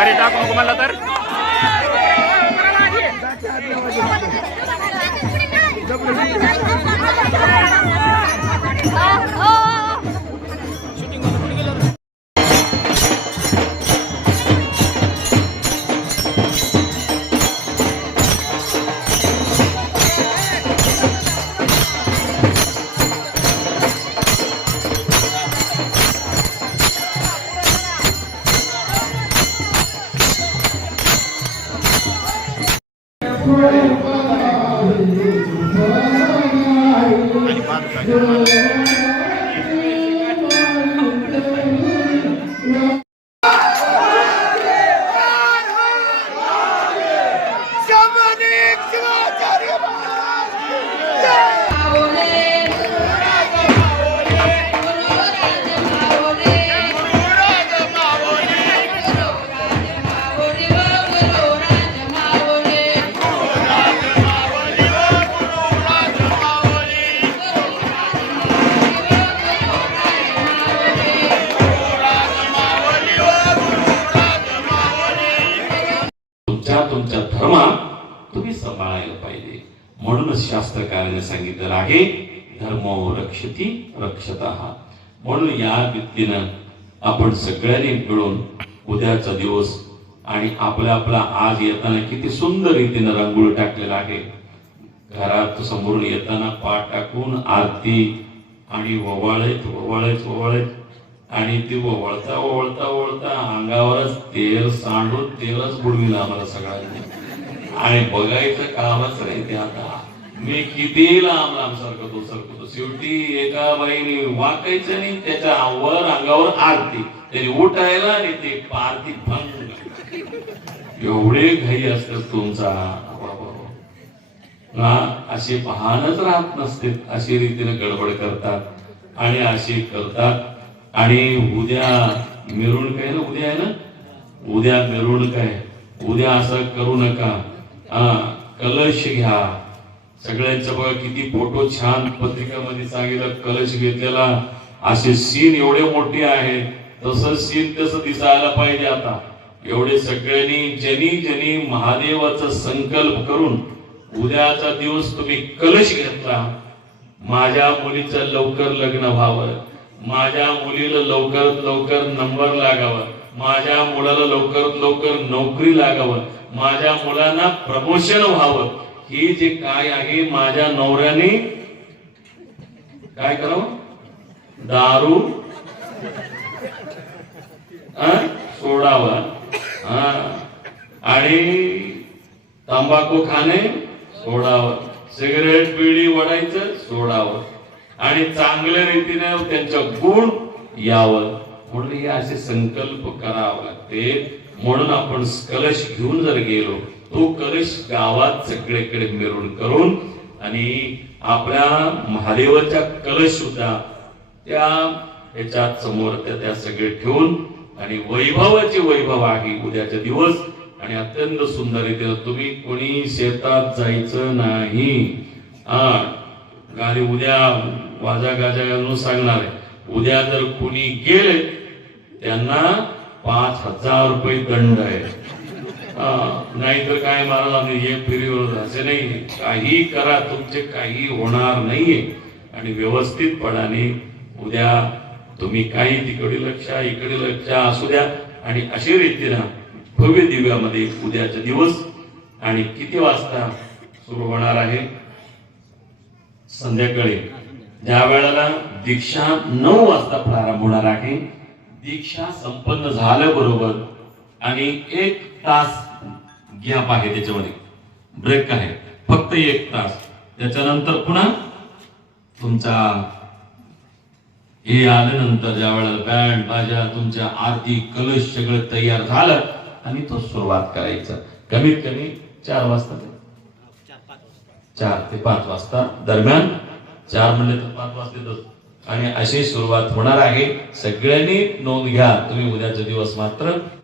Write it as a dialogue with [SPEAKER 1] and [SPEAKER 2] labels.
[SPEAKER 1] भारी टाकू नको म्हणलं तर. Thank you.
[SPEAKER 2] तुमच्या तुमच्या धर्मात तुम्ही सांभाळायला पाहिजे. म्हणूनच शास्त्रकाराने सांगितलेलं आहे धर्मो रक्षती रक्षत. म्हणून या व्यक्तीनं आपण सगळ्यांनी मिळून उद्याचा दिवस आणि आपला आपला आज येताना किती सुंदर रीतीनं रांगोळी टाकलेला आहे. घरात समोरून येताना पाठ टाकून आरती आणि ववाळत ववाळत ववाळत आणि ती वळता ओवळता ओवळता अंगावरच तेल सांडून तेलच बुडविलं आम्हाला सगळ्यांनी. आणि बघायचं कामच नाही ते आता. मी किती लांब लांब सरकतो सरकतो. शेवटी एका बाईने वाकायचं नाही त्याच्या वर अंगावर आरती. त्याने उठायला आणि ते पारती भंग. एवढे घाई असतात तुमचा. ना असे पाहणच राहत नसते. अशी रीतीने गडबड करतात. आणि असे करतात आणि उद्या मिरवणूक आहे ना उद्या आहे ना? उद्या मिरवणूक आहे उद्या असं करू नका. हा कलश घ्या. सगळ्यांचं बघा किती फोटो छान पत्रिकामध्ये सांगितलं कलश घेतलेला. असे सीन एवढे मोठे आहे तसं सीन तसं दिसायला पाहिजे आता. एवढे सगळ्यांनी जनी जनी महादेवाचा संकल्प करून उद्याचा दिवस तुम्ही कलश घेतला. माझ्या मुलीचं लवकर लग्न व्हावं. माझ्या मुलीला लवकरात लवकर नंबर लागावा. माझ्या मुलाला लवकरात लवकर नोकरी लागावं. माझ्या मुलांना प्रमोशन व्हावं. ही जे काय आहे माझ्या नवऱ्याने काय करावं? दारू सोडावा. हा. आणि तंबाखू खाणे सोडावं. सिगरेट बिडी वडायचं सोडावं. आणि चांगल्या रीतीने त्यांच्या गुण यावं म्हणून हे असे संकल्प करावे लागते. म्हणून आपण कलश घेऊन जर गेलो तो कलश गावात सगळीकडे मिरवून करून आणि आपल्या महादेवाच्या कलश सुद्धा त्या याच्यात समोर त्या त्या सगळे ठेवून आणि वैभवाचे वैभव आहे उद्याचे दिवस. आणि अत्यंत सुंदर रीतीने तुम्ही कोणी शेतात जायचं नाही. हा आणि उद्या वाजा गाजा घालून सांगणार आहे. उद्या जर कोणी गेले त्यांना पाच हजार रुपये दंड आहे. नाहीतर काय महाराज आम्ही हे फिरीवर असे नाही. काही करा तुमचे काही होणार नाहीये. आणि व्यवस्थितपणाने उद्या तुम्ही काही तिकडे लक्ष इकडे लक्ष असू द्या. आणि अशी रीतीनं भव्य दिव्यामध्ये उद्याचा दिवस आणि किती वाजता सुरू होणार आहे? संध्याकाळी ज्या वेळेला दीक्षा नऊ वाजता प्रारंभ होणार आहे दीक्षा संपन्न झाल्याबरोबर आणि एक तास गॅप आहे त्याच्यामध्ये. ब्रेक आहे. फक्त एक तास. त्याच्यानंतर पुन्हा तुमचा हे आल्यानंतर ज्या वेळेला बँड बाजा तुमच्या आरती कलश सगळं तयार झालं आणि तो सुरुवात करायचा. कमीत कमी चार वाजता चार ते पाच वाजता दरम्यान चार म्हणले तर पाच देतो आणि अशी सुरुवात होणार आहे. सगळ्यांनी नोंद घ्या. तुम्ही उद्याचा दिवस मात्र